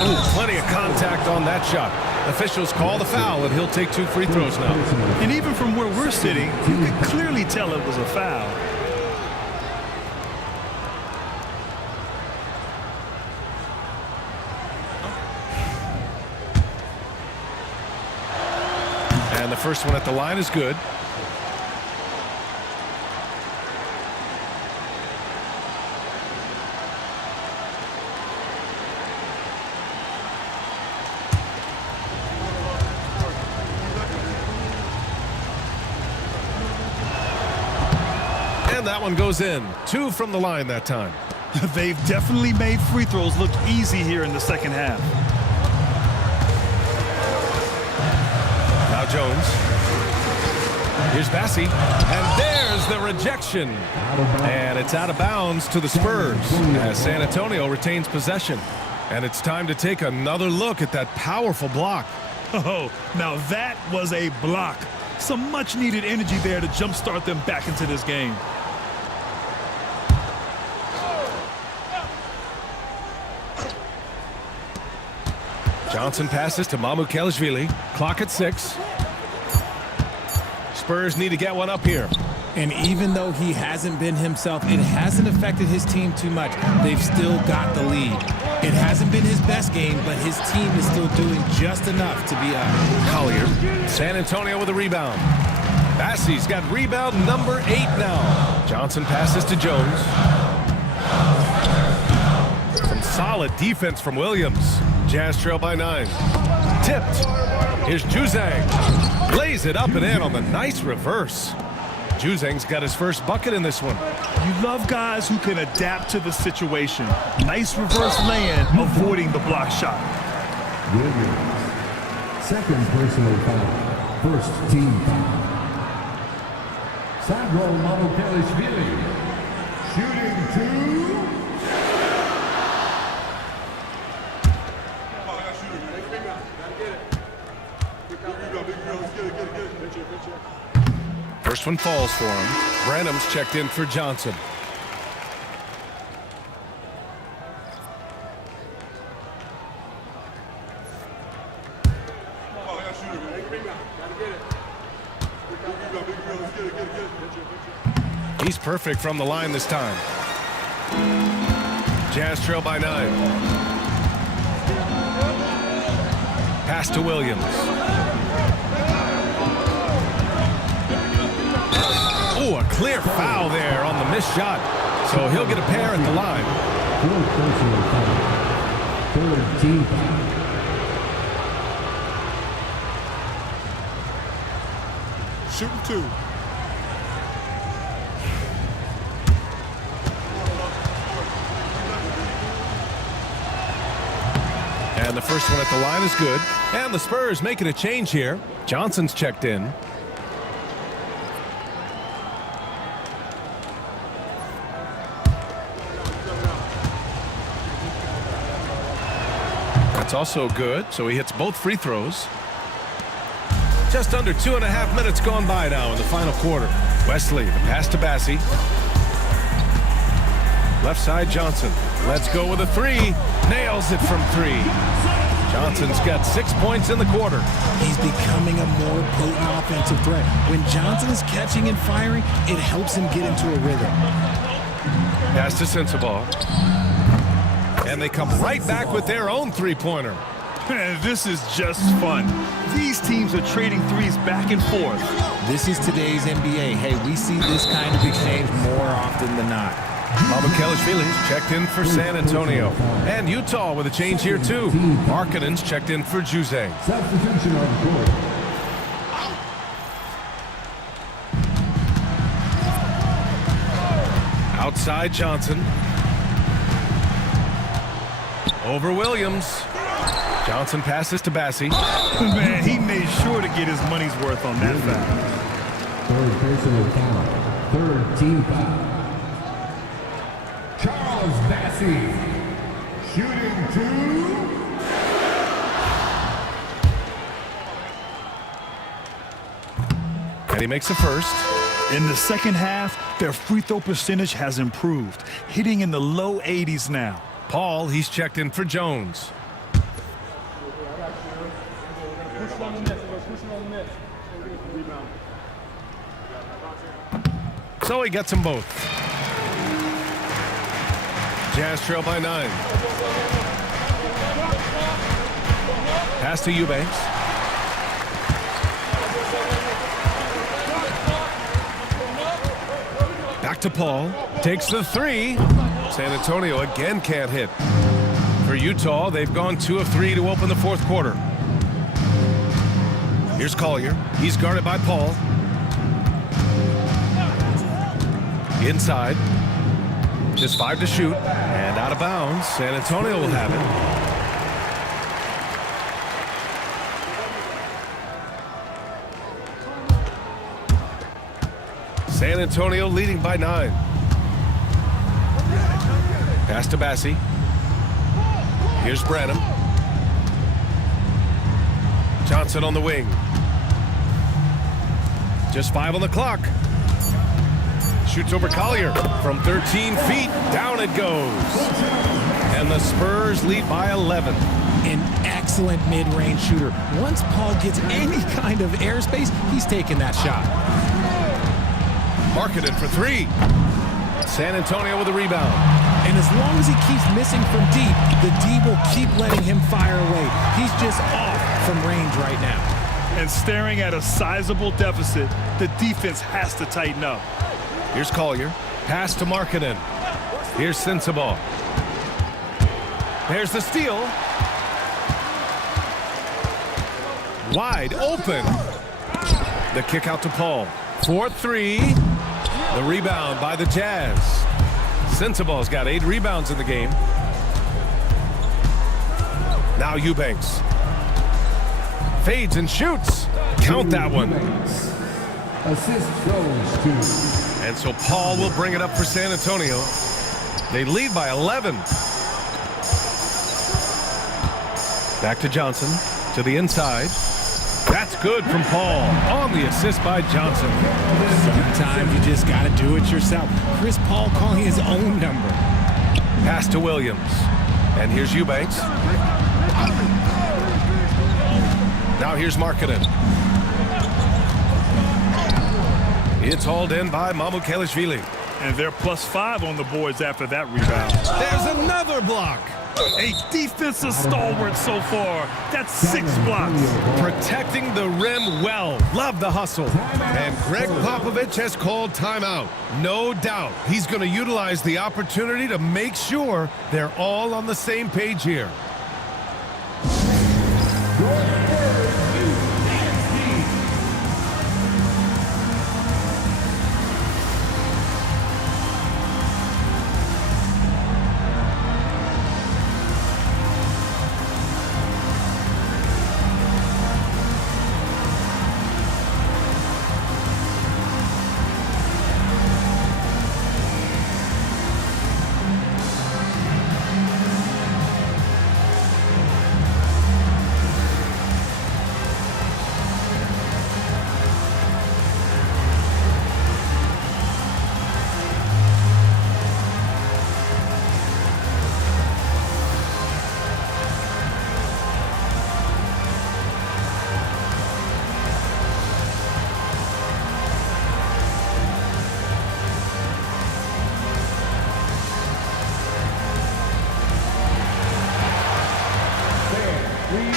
Ooh, plenty of contact on that shot. Officials call the foul, and he'll take 2 free throws now. And even from where we're sitting, you can clearly tell it was a foul. And the first one at the line is good. And that one goes in. 2 from the line that time. They've definitely made free throws look easy here in the second half. Now Jones. Here's Bassi. And there's the rejection. And it's out of bounds to the Spurs as San Antonio retains possession. And it's time to take another look at that powerful block. Oh, now that was a block. Some much-needed energy there to jumpstart them back into this game. Johnson passes to Mamukelashvili. Clock at 6. Spurs need to get one up here. And even though he hasn't been himself, it hasn't affected his team too much. They've still got the lead. It hasn't been his best game, but his team is still doing just enough to be up. Collier. San Antonio with a rebound. Bassi's got rebound number 8 now. Johnson passes to Jones. Some solid defense from Williams. Jazz trail by 9. Tipped. Here's Juzang. Lays it up and in on the nice reverse. Juzang's got his first bucket in this one. You love guys who can adapt to the situation. Nice reverse lay-in, avoiding the block shot. Williams. Second personal foul. First team foul. Sandro Mamukelashvili. Shooting 2. First one falls for him. Branham's checked in for Johnson. He's perfect from the line this time. Jazz trail by 9. Pass to Williams. Oh, a clear foul there on the missed shot. So he'll get a pair at the line. Third team foul. Shooting 2. And the first one at the line is good. And the Spurs making a change here. Johnson's checked in. That's also good, so he hits both free throws. Just under 2.5 minutes gone by now in the final quarter. Wesley, the pass to Bassi. Left side, Johnson. Let's go with a 3. Nails it from 3. Johnson's got 6 points in the quarter. He's becoming a more potent offensive threat. When Johnson is catching and firing, it helps him get into a rhythm. Pass to Sensabaugh. And they come right back with their own three-pointer. This is just fun. These teams are trading threes back and forth. This is today's NBA. Hey, we see this kind of exchange more often than not. Mamukelashvili's checked in for San Antonio. And Utah with a change here, too. Markkanen's checked in for Juzang. Substitution on court. Outside Johnson. Over Williams. Johnson passes to Bassi. Man, he made sure to get his money's worth on that foul. Third personal foul. Third team foul. Charles Bassey. Shooting 2. And he makes the first. In the second half, their free throw percentage has improved, hitting in the low 80s now. Paul, he's checked in for Jones. So he gets them both. Jazz trail by 9. Pass to Eubanks. Back to Paul. Takes the 3. San Antonio again can't hit. For Utah, they've gone 2 of 3 to open the fourth quarter. Here's Collier. He's guarded by Paul. Inside. Just 5 to shoot. And out of bounds. San Antonio will have it. San Antonio leading by 9. Pass to Bassey. Here's Branham. Johnson on the wing. Just 5 on the clock. Shoots over Collier from 13 feet. Down it goes. And the Spurs lead by 11. An excellent mid-range shooter. Once Paul gets any kind of airspace, he's taking that shot. Marketed for 3. San Antonio with a rebound. And as long as he keeps missing from deep, the D will keep letting him fire away. He's just off from range right now. And staring at a sizable deficit, the defense has to tighten up. Here's Collier. Pass to Markkanen. Here's Sensabaugh. There's the steal. Wide open. The kick out to Paul. 4-3. The rebound by the Jazz. Sensabaugh's got 8 rebounds in the game. Now Eubanks. Fades and shoots. Count that one. Assist goes to. And so Paul will bring it up for San Antonio. They lead by 11. Back to Johnson. To the inside. That's good from Paul on the assist by Johnson. Sometimes you just got to do it yourself. Chris Paul calling his own number. Pass to Williams. And here's Eubanks. Now here's Markkanen. It's hauled in by Mamukelashvili. And they're +5 on the boards after that rebound. There's another block. A defensive stalwart so far. That's 6 blocks. Protecting the rim well. Love the hustle. And Greg Popovich has called timeout. No doubt he's going to utilize the opportunity to make sure they're all on the same page here.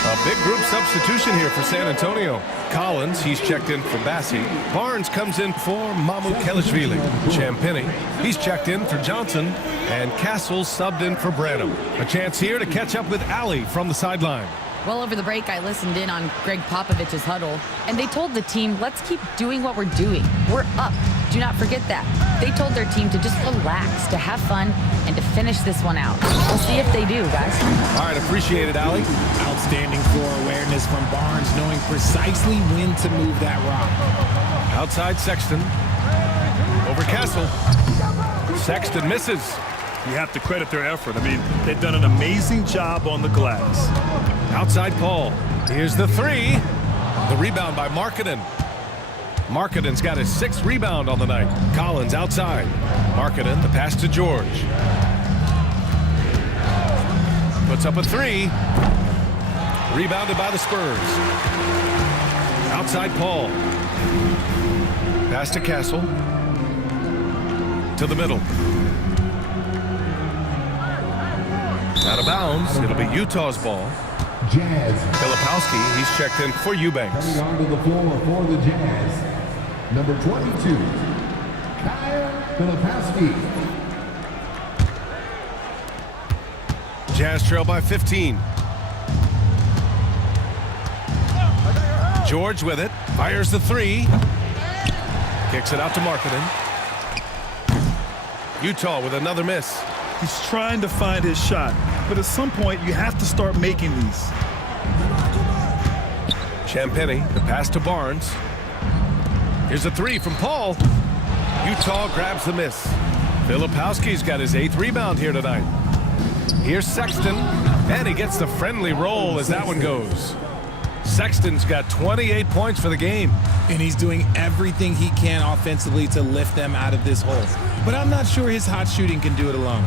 A big group substitution here for San Antonio. Collins, he's checked in for Bassey. Barnes comes in for Mamukelashvili. Champagny, he's checked in for Johnson. And Castle subbed in for Branham. A chance here to catch up with Ali from the sideline. Well, over the break, I listened in on Greg Popovich's huddle, and they told the team, let's keep doing what we're doing. We're up. Do not forget that. They told their team to just relax, to have fun, and to finish this one out. We'll see if they do, guys. All right, appreciate it, Ali. Outstanding floor awareness from Barnes, knowing precisely when to move that rock. Outside Sexton. Over Castle. Sexton misses. You have to credit their effort. I mean, they've done an amazing job on the glass. Outside Paul. Here's the three. The rebound by Markkanen. Markkanen's got his 6th rebound on the night. Collins outside. Markkanen, the pass to George. Puts up a 3. Rebounded by the Spurs. Outside Paul. Pass to Castle. To the middle. Out of bounds. It'll be Utah's ball. Jazz. Filipowski, he's checked in for Eubanks. Coming onto the floor for the Jazz. Number 22, Kyle Filipowski. Jazz trail by 15. George with it. Fires the 3. Kicks it out to Markkanen. Utah with another miss. He's trying to find his shot, but at some point you have to start making these. Champagny, the pass to Barnes. Here's a 3 from Paul. Utah grabs the miss. Filipowski's got his 8th rebound here tonight. Here's Sexton, and he gets the friendly roll as that one goes. Sexton's got 28 points for the game. And he's doing everything he can offensively to lift them out of this hole. But I'm not sure his hot shooting can do it alone.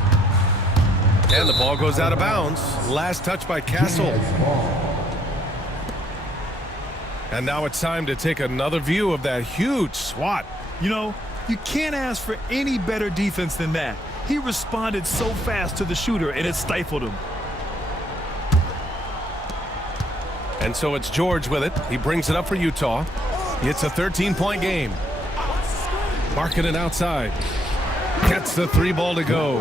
And the ball goes out of bounds. Last touch by Castle. And now it's time to take another view of that huge swat. You know, you can't ask for any better defense than that. He responded so fast to the shooter, and it stifled him. And so it's George with it. He brings it up for Utah. It's a 13-point game. Markkanen outside. Gets the 3 ball to go.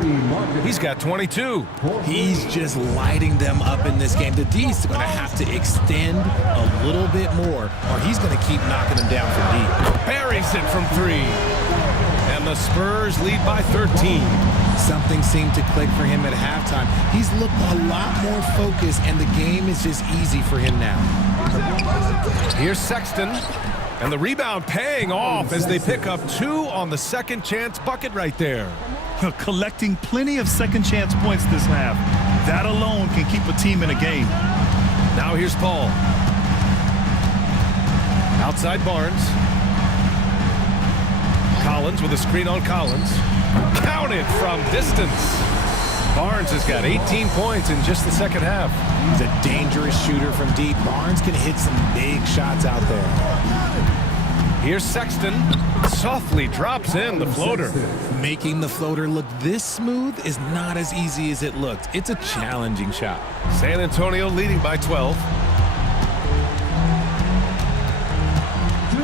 He's got 22. He's just lighting them up in this game. The D's going to have to extend a little bit more, or he's going to keep knocking them down from deep. Buries it from 3. And the Spurs lead by 13. Something seemed to click for him at halftime. He's looked a lot more focused, and the game is just easy for him now. Here's Sexton. And the rebound paying off as they pick up 2 on the second chance bucket right there. Collecting plenty of second chance points this half. That alone can keep a team in a game. Now here's Paul. Outside Barnes. Collins with a screen on Collins. Counted from distance. Barnes has got 18 points in just the second half. He's a dangerous shooter from deep. Barnes can hit some big shots out there. Here's Sexton. Softly drops in the floater. Making the floater look this smooth is not as easy as it looked. It's a challenging shot. San Antonio leading by 12.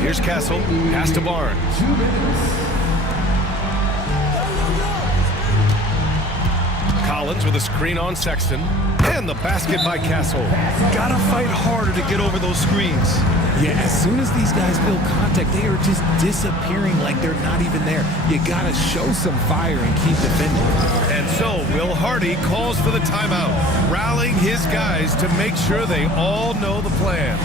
Here's Castle. Pass to Barnes. Collins with a screen on Sexton. And the basket by Castle. Gotta fight harder to get over those screens. Yeah, as soon as these guys feel contact, they are just disappearing like they're not even there. You gotta show some fire and keep defending. And so Will Hardy calls for the timeout, rallying his guys to make sure they all know the plan.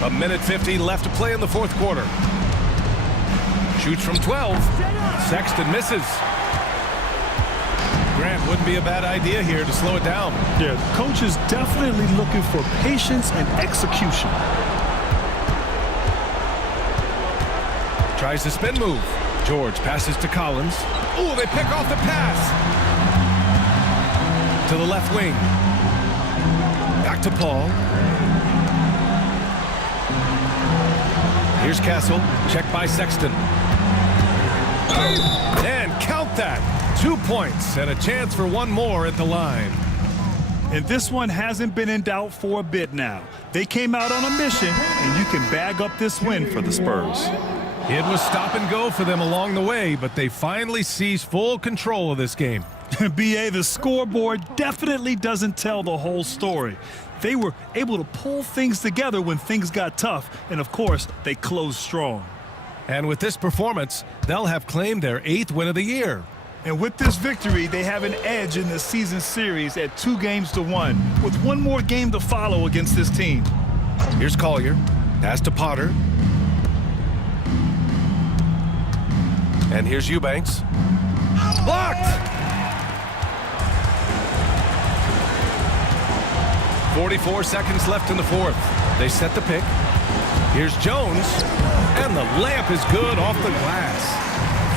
A minute 50 left to play in the fourth quarter. shoots from 12. Sexton misses. Grant, wouldn't be a bad idea here to slow it down. Yeah, the coach is definitely looking for patience and execution. Tries the spin move. George passes to Collins. Oh, they pick off the pass. To the left wing. Back to Paul. Here's Castle. Checked by Sexton. And count that. 2 points and a chance for one more at the line. And this one hasn't been in doubt for a bit now. They came out on a mission, and you can bag up this win for the Spurs. It was stop and go for them along the way, but they finally seized full control of this game. BA, the scoreboard definitely doesn't tell the whole story. They were able to pull things together when things got tough, and of course, they closed strong. And with this performance, they'll have claimed their 8th win of the year. And with this victory, they have an edge in the season series at 2-1, with one more game to follow against this team. Here's Collier. Pass to Potter. And here's Eubanks. Blocked! 44 seconds left in the fourth. They set the pick. Here's Jones. And the layup is good off the glass.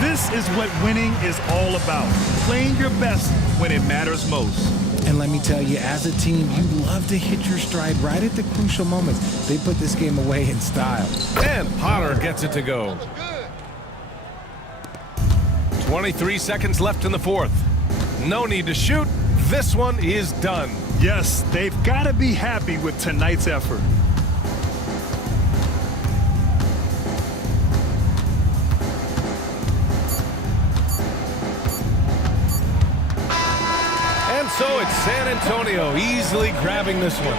This is what winning is all about. Playing your best when it matters most. And let me tell you, as a team, you love to hit your stride right at the crucial moments. They put this game away in style. And Potter gets it to go. 23 seconds left in the fourth. No need to shoot. This one is done. Yes, they've got to be happy with tonight's effort. And so it's San Antonio easily grabbing this one.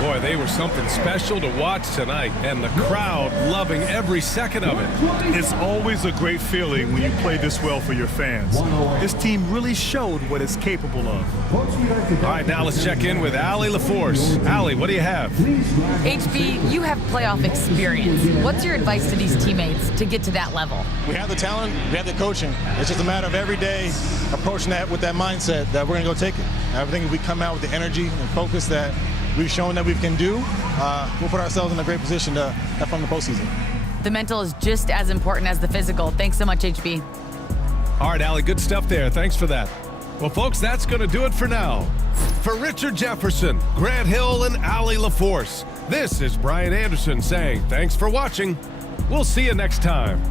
Boy, they were something special to watch tonight, and the crowd loving every second of it. It's always a great feeling when you play this well for your fans. This team really showed what it's capable of. All right, now let's check in with Allie LaForce. Allie, what do you have? HB, you have playoff experience. What's your advice to these teammates to get to that level? We have the talent, we have the coaching. It's just a matter of every day approaching that with that mindset that we're going to go take it. And I think if we come out with the energy and focus that we've shown that we can do, we'll put ourselves in a great position to have fun in the postseason. The mental is just as important as the physical. Thanks so much, HB. All right, Allie, good stuff there. Thanks for that. Well, folks, that's going to do it for now. For Richard Jefferson, Grant Hill, and Allie LaForce, this is Brian Anderson saying thanks for watching. We'll see you next time.